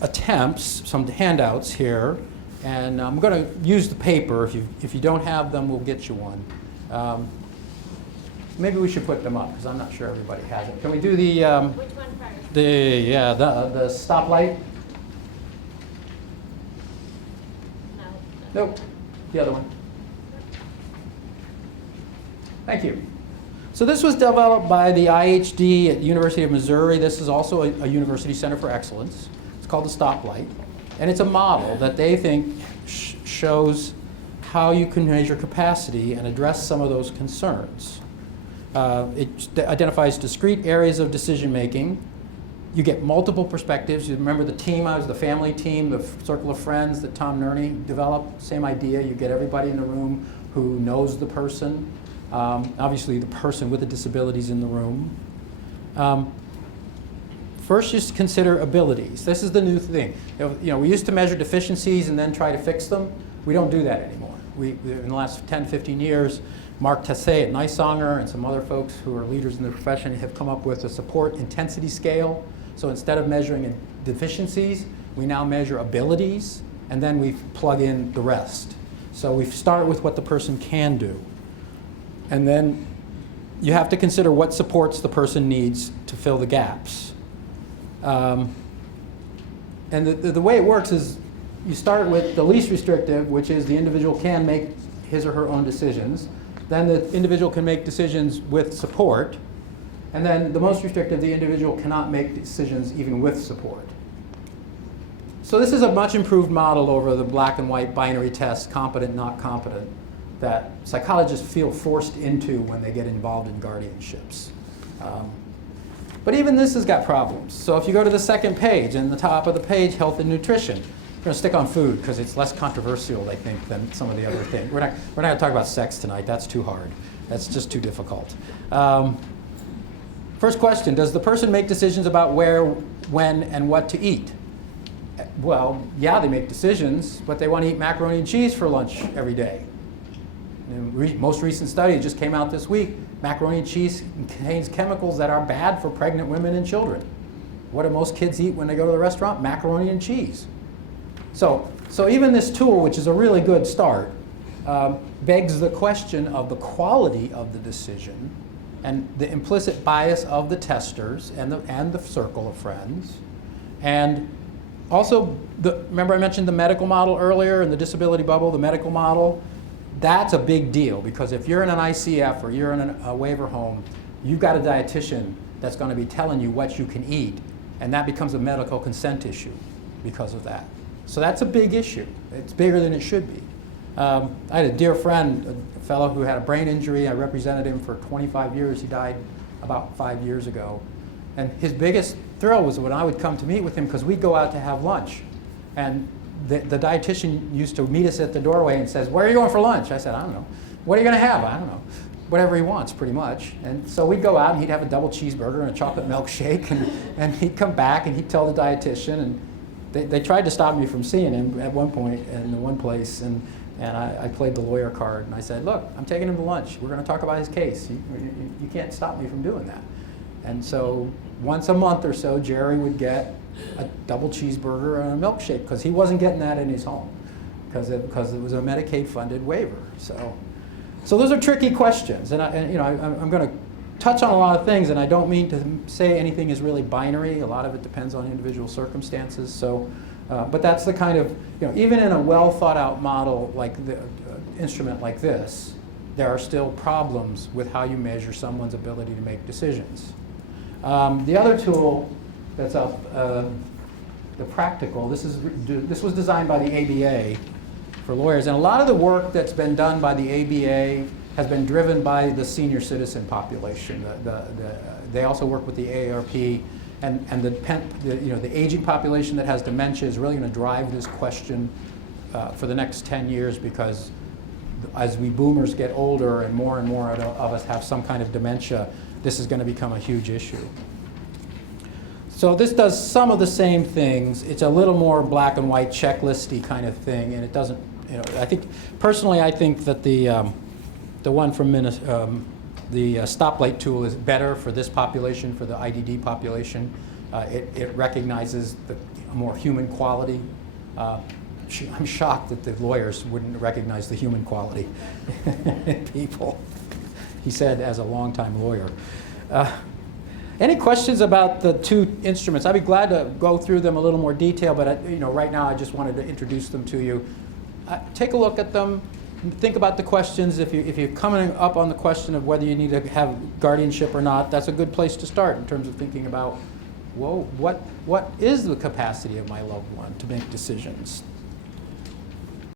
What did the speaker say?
attempts, some handouts here, and I'm going to use the paper. If you don't have them, we'll get you one. Maybe we should put them up because I'm not sure everybody has it. Can we do the Which one first? the stoplight? No. Nope. The other one. Thank you. So this was developed by the IHD at University of Missouri. This is also a University Center for Excellence. It's called the Stoplight. And it's a model that they think shows how you can measure capacity and address some of those concerns. It identifies discrete areas of decision making. You get multiple perspectives. You remember the team, I was the family team, the circle of friends that Tom Nerney developed, same idea. You get everybody in the room who knows the person. Obviously the person with the disabilities in the room. First, just consider abilities. This is the new thing. We used to measure deficiencies and then try to fix them. We don't do that anymore. In the last 10, 15 years, Mark Tessé at Nisonger and some other folks who are leaders in the profession have come up with a support intensity scale. So instead of measuring deficiencies, we now measure abilities, and then we plug in the rest. So we start with what the person can do. And then you have to consider what supports the person needs to fill the gaps. And the way it works is you start with the least restrictive, which is the individual can make his or her own decisions. Then the individual can make decisions with support. And then the most restrictive, the individual cannot make decisions even with support. So this is a much improved model over the black and white binary test, competent, not competent, that psychologists feel forced into when they get involved in guardianships. But even this has got problems. So if you go to the second page, and the top of the page, health and nutrition, we're going to stick on food because it's less controversial, I think, than some of the other things. We're not going to talk about sex tonight. That's too hard. That's just too difficult. First question, does the person make decisions about where, when, and what to eat? Well, yeah, they make decisions, but they want to eat macaroni and cheese for lunch every day. Most recent study just came out this week. Macaroni and cheese contains chemicals that are bad for pregnant women and children. What do most kids eat when they go to the restaurant? Macaroni and cheese. So even this tool, which is a really good start, begs the question of the quality of the decision and the implicit bias of the testers and the circle of friends. And also, remember I mentioned the medical model earlier in the disability bubble, the medical model? That's a big deal because if you're in an ICF or you're in a waiver home, you've got a dietitian that's going to be telling you what you can eat, and that becomes a medical consent issue because of that. So that's a big issue. It's bigger than it should be. I had a dear friend, a fellow who had a brain injury. I represented him for 25 years. He died about 5 years ago. And his biggest thrill was when I would come to meet with him because we'd go out to have lunch. And the dietitian used to meet us at the doorway and says, "Where are you going for lunch?" I said, "I don't know." "What are you going to have?" "I don't know." Whatever he wants, pretty much. And so we'd go out and he'd have a double cheeseburger and a chocolate milkshake, and he'd come back and he'd tell the dietitian. And they tried to stop me from seeing him at one point in one place, and I played the lawyer card, and I said, "Look, I'm taking him to lunch. We're going to talk about his case. You can't stop me from doing that." And so once a month or so, Jerry would get a double cheeseburger and a milkshake because he wasn't getting that in his home because it was a Medicaid-funded waiver. So those are tricky questions, and I'm going to touch on a lot of things, and I don't mean to say anything is really binary. A lot of it depends on individual circumstances. So, but that's the kind of, even in a well thought out model like the instrument like this, there are still problems with how you measure someone's ability to make decisions. The other tool that's up, the practical, this was designed by the ABA for lawyers, and a lot of the work that's been done by the ABA has been driven by the senior citizen population. They also work with the AARP, and the aging population that has dementia is really going to drive this question for the next 10 years because as we boomers get older and more of us have some kind of dementia, this is going to become a huge issue. So this does some of the same things. It's a little more black and white checklisty kind of thing, and it doesn't, I think that the one from the stoplight tool is better for this population, for the IDD population. It recognizes a more human quality. I'm shocked that the lawyers wouldn't recognize the human quality in people, he said as a longtime lawyer. Any questions about the two instruments? I'd be glad to go through them a little more detail, but right now I just wanted to introduce them to you. Take a look at them. Think about the questions. If you're coming up on the question of whether you need to have guardianship or not, that's a good place to start in terms of thinking about, whoa, what is the capacity of my loved one to make decisions?